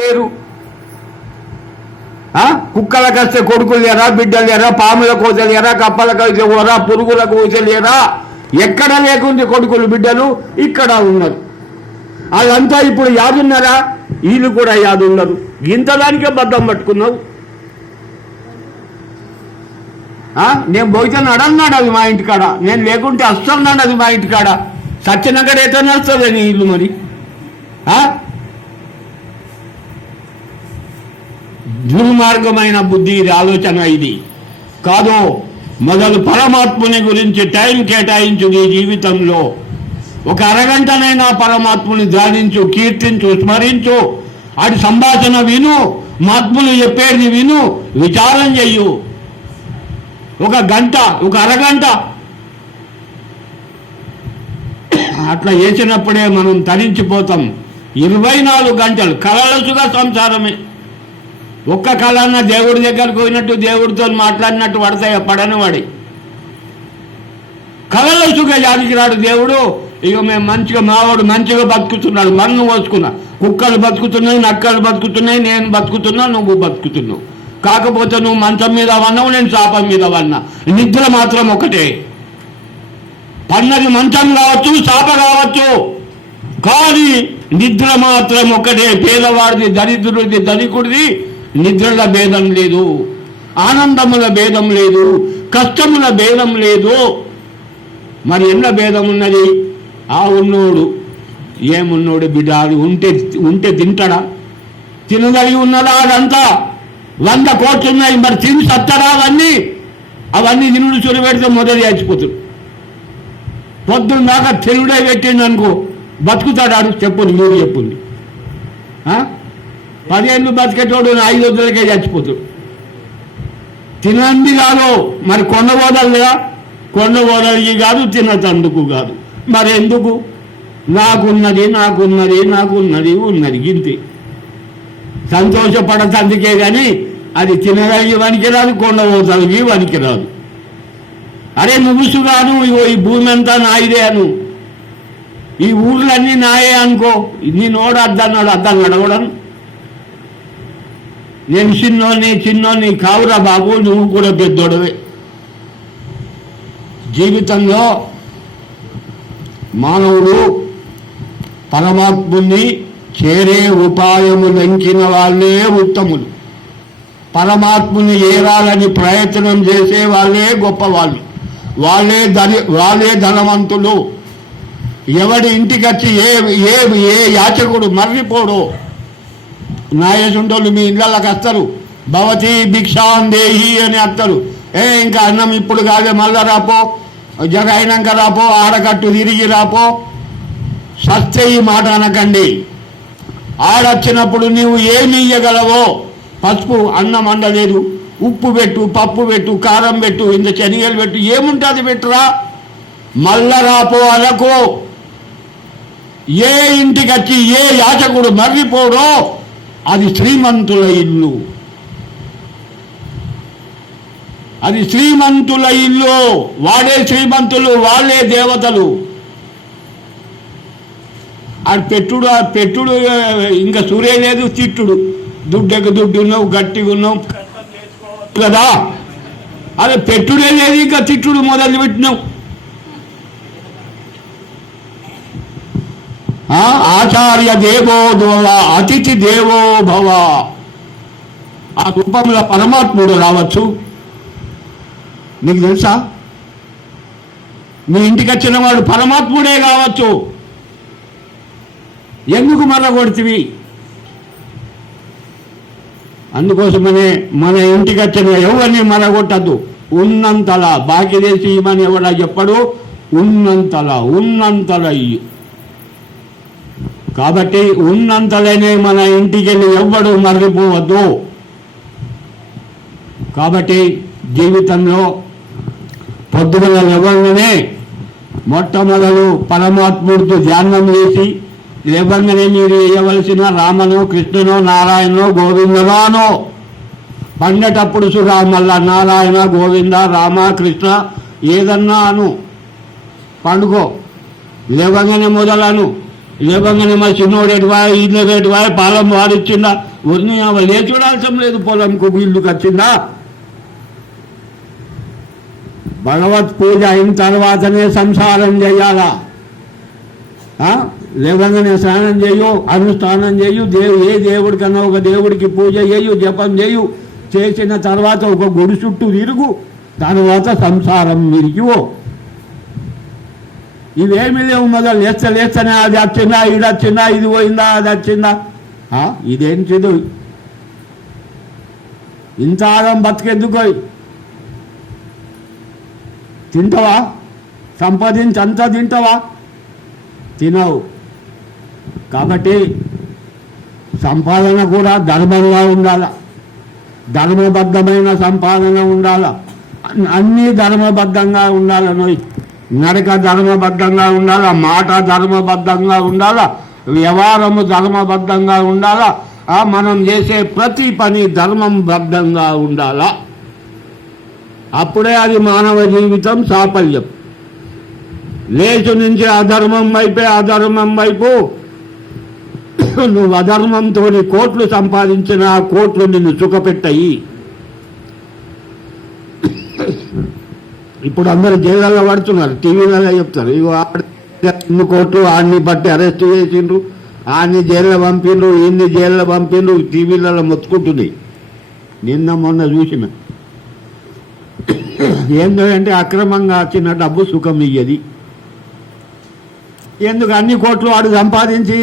లేరు. కుక్కలకు వస్తే కొడుకులు లేరా, బిడ్డలు లేరా, పాముల కోసలు లేరా, కప్పల కోసలేరా, పురుగుల కోసలేరా, ఎక్కడ లేకుంది కొడుకులు బిడ్డలు ఇక్కడ ఉన్నారు. అదంతా ఇప్పుడు యాదున్నారా? వీళ్ళు కూడా యాదున్నారు. ఇంతదానికే బద్దం పట్టుకున్నావు. నేను పోయితే నడన్నాడు అది మా ఇంటికాడ, నేను లేకుంటే అస్సలు అది మా ఇంటికాడ. సత్యనగర్ ఎట్లా నడుస్తుంది నీ ఇల్లు మరి? దుర్మార్గమైన బుద్ధి, ఇది ఆలోచన ఇది కాదు. మొదలు పరమాత్ముని గురించి టైం కేటాయించు. నీ జీవితంలో ఒక అరగంటనైనా పరమాత్ముని ధ్యానించు, కీర్తించు, స్మరించు. అటు సంభాషణ విను, మహాత్ములు చెప్పేది విను, విచారం చెయ్యు. ఒక గంట, ఒక అరగంట అట్లా చేసినప్పుడే మనం తరించిపోతాం. 24 గంటలు కలలసుగా సంసారమే. ఒక్క కళన్న దేవుడి దగ్గరకు పోయినట్టు, దేవుడితో మాట్లాడినట్టు పడతాయి పడని వాడి కళలసుగా జాతికి రాడు దేవుడు. ఇక మేము మంచిగా, మావాడు మంచిగా బతుకుతున్నాడు, మన్ను పోసుకున్నా, కుక్కలు బతుకుతున్నాయి, నక్కలు బతుకుతున్నాయి, నేను బతుకుతున్నా, నువ్వు బతుకుతున్నావు. కాకపోతే నువ్వు మంచం మీద వన్నావు, నేను చాప మీద వన్నా. నిద్ర మాత్రం ఒకటే. పన్నది మంచం కావచ్చు, చాప కావచ్చు, కానీ నిద్ర మాత్రం ఒకటే. పేదవాడిది, దరిద్రుడిది, ధనికుడిది నిద్రల భేదం లేదు, ఆనందముల భేదం లేదు, కష్టముల భేదం లేదు. మరి ఎన్న భేదం ఉన్నది? ఆ ఉన్నోడు ఏమున్నోడు బిడ్డ, అది ఉంటే తింటాడా? తినదలిగి ఉన్నదా? అదంతా 100 కోట్లు ఉన్నాయి, మరి తిని సత్తరా? అవన్నీ తినుడు చురు పెడితే మొదలు చచ్చిపోతాడు. పొద్దున్న దాకా తెలుడే పెట్టిండు అనుకో, బతుకుతాడు. చెప్పుంది, మీరు చెప్పుంది. 10 ఏళ్ళు బతికేటోడు 5 రోజులకే చచ్చిపోతాడు. తినంది కాదు, మరి కొండబోదలుగా, కొండబోదలికి కాదు, తినతందుకు కాదు. మరి ఎందుకు? నాకున్నది నాకున్నది నాకున్నది ఉన్నది గింతే. సంతోషపడతందుకే కానీ అది తినగలిగి వనికి రాదు, కొండబోదలిగి వనికి రాదు. అరే నువ్వు రాను, ఈ భూమి అంతా నాయిదే అను, ఈ ఊర్లన్నీ నాయే అనుకో. నీ నోడు అద్దన్నాడు, అద్దం అడగడం. నేను చిన్నోని కావురా బాబు, నువ్వు కూడా పెద్దోడవే. జీవితంలో మానవుడు పరమాత్ముని చేరే ఉపాయము లంకిన వాళ్ళే ఉత్తములు. పరమాత్ముని ఏరాలని ప్రయత్నం చేసే వాళ్ళే గొప్పవాళ్ళు, వాళ్ళే ధనవంతులు. ఎవడి ఇంటికి వచ్చి ఏ యాచకుడు మర్రిపోడు. నాయసుంటోళ్ళు మీ ఇళ్ళకి వస్తారు, భవతి భిక్షాందేహి అని వస్తారు. ఇంకా అన్నం ఇప్పుడు కాదే, మళ్ళా రాపో, జగ అయినాక రాపో, ఆడకట్టు తిరిగి రాపో. సత్య ఈ మాట అనకండి. ఆడొచ్చినప్పుడు నీవు ఏమి ఇయ్యగలవో, పసుపు అన్నం వండలేదు, ఉప్పు పెట్టు, పప్పు పెట్టు, కారం పెట్టు, ఇంత శనగలు పెట్టు, ఏముంటుంది పెట్టురా, మళ్ళా రాపో అనకు. ఏ ఇంటికి వచ్చి ఏ యాచకుడు మర్రిపోడో అది శ్రీమంతుల ఇల్లు, అది శ్రీమంతుల ఇల్లు. వాడే శ్రీమంతులు, వాళ్ళే దేవతలు. అది పెట్టుడు ఇంకా సూర్య లేదు, తిట్టుడు. దుడ్డకు దుడ్డు ఉన్నావు, గట్టిగా ఉన్నావు కదా, అదే పెట్టుడే లేదు, ఇంకా తిట్టుడు మొదలు పెట్టినావు. ఆచార్య దేవో భవ, అతిథి దేవో భవ. ఆ రూపంలో పరమాత్ముడు రావచ్చు. నీకు తెలుసా? మీ ఇంటికి వచ్చిన వాడు పరమాత్ముడే కావచ్చు. ఎందుకు మరగొడుతుంది? అందుకోసమనే మన ఇంటికి వచ్చిన ఎవరిని మరగొట్టద్దు. ఉన్నంతలా బాకీ చేసి ఇవ్వమని ఎవడా చెప్పడు. ఉన్నంతలా ఇయ్యు. కాబట్టి ఉన్నంతలోనే మన ఇంటికి వెళ్ళి ఎవ్వడు మర్రిపోవద్దు. కాబట్టి జీవితంలో పొద్దుగల లేవగానే మొట్టమొదలు పరమాత్ముడితో ధ్యానం చేసి లేవగానే మీరు వేయవలసిన రామనో, కృష్ణనో, నారాయణనో, గోవిందనో పండేటప్పుడు సురా మళ్ళా నారాయణ, గోవింద, రామ, కృష్ణ ఏదన్నా అను. పండుగో లేవగానే మొదలను లేవంగానే మా చిన్నోడు ఎటువాయి ఇల్లు ఎటువాయి పాలం వాడిచ్చిందా ఉన్ని లే చూడాల్సిన లేదు పొలంకు ఇల్లుకి వచ్చిందా భగవత్ పూజ అయిన తర్వాతనే సంసారం చేయాలా లేవంగానే స్నానం చేయు అనుష్ఠానం చేయు ఏ దేవుడికన్నా ఒక దేవుడికి పూజ చేయు జపం చేయు చేసిన తర్వాత ఒక గుడి చుట్టూ తిరుగు తర్వాత సంసారం విరిగివో ఇవేమీ లేవు మొదలు లేస్తేనే అది వచ్చిందా ఇది వచ్చిందా ఇది పోయిందా అది వచ్చిందా ఇదేంటిది ఇంత ఆగం బతికెందుకో తింటావా సంపాదించి అంతా తింటావా తినవు కాబట్టి సంపాదన కూడా ధర్మంగా ఉండాల ధర్మబద్ధమైన సంపాదన ఉండాల అన్నీ ధర్మబద్ధంగా ఉండాలనోయ్ నడక ధర్మబద్ధంగా ఉండాలా మాట ధర్మబద్ధంగా ఉండాలా వ్యవహారము ధర్మబద్ధంగా ఉండాలా మనం చేసే ప్రతి పని ధర్మం బద్ధంగా ఉండాలా అప్పుడే అది మానవ జీవితం సాఫల్యం లేచు నుంచి అధర్మం వైపు నువ్వు అధర్మంతో కోట్లు సంపాదించిన ఆ కోట్లు నిన్ను సుఖపెట్టాయి ఇప్పుడు అందరూ జైళ్ళలో పడుతున్నారు టీవీలలో చెప్తారు ఇన్ని కోట్లు ఆడిని బట్టి అరెస్ట్ చేసిండ్రు ఆడిని జైల్లో పంపిండ్రు ఇన్ని జైల్లో పంపిండ్రు టీవీలలో మొత్తుకుంటుంది నిన్న మొన్న చూసిన ఏంటంటే అక్రమంగా వచ్చిన డబ్బు సుఖం ఇయ్యది ఎందుకు అన్ని కోట్లు వాడు సంపాదించి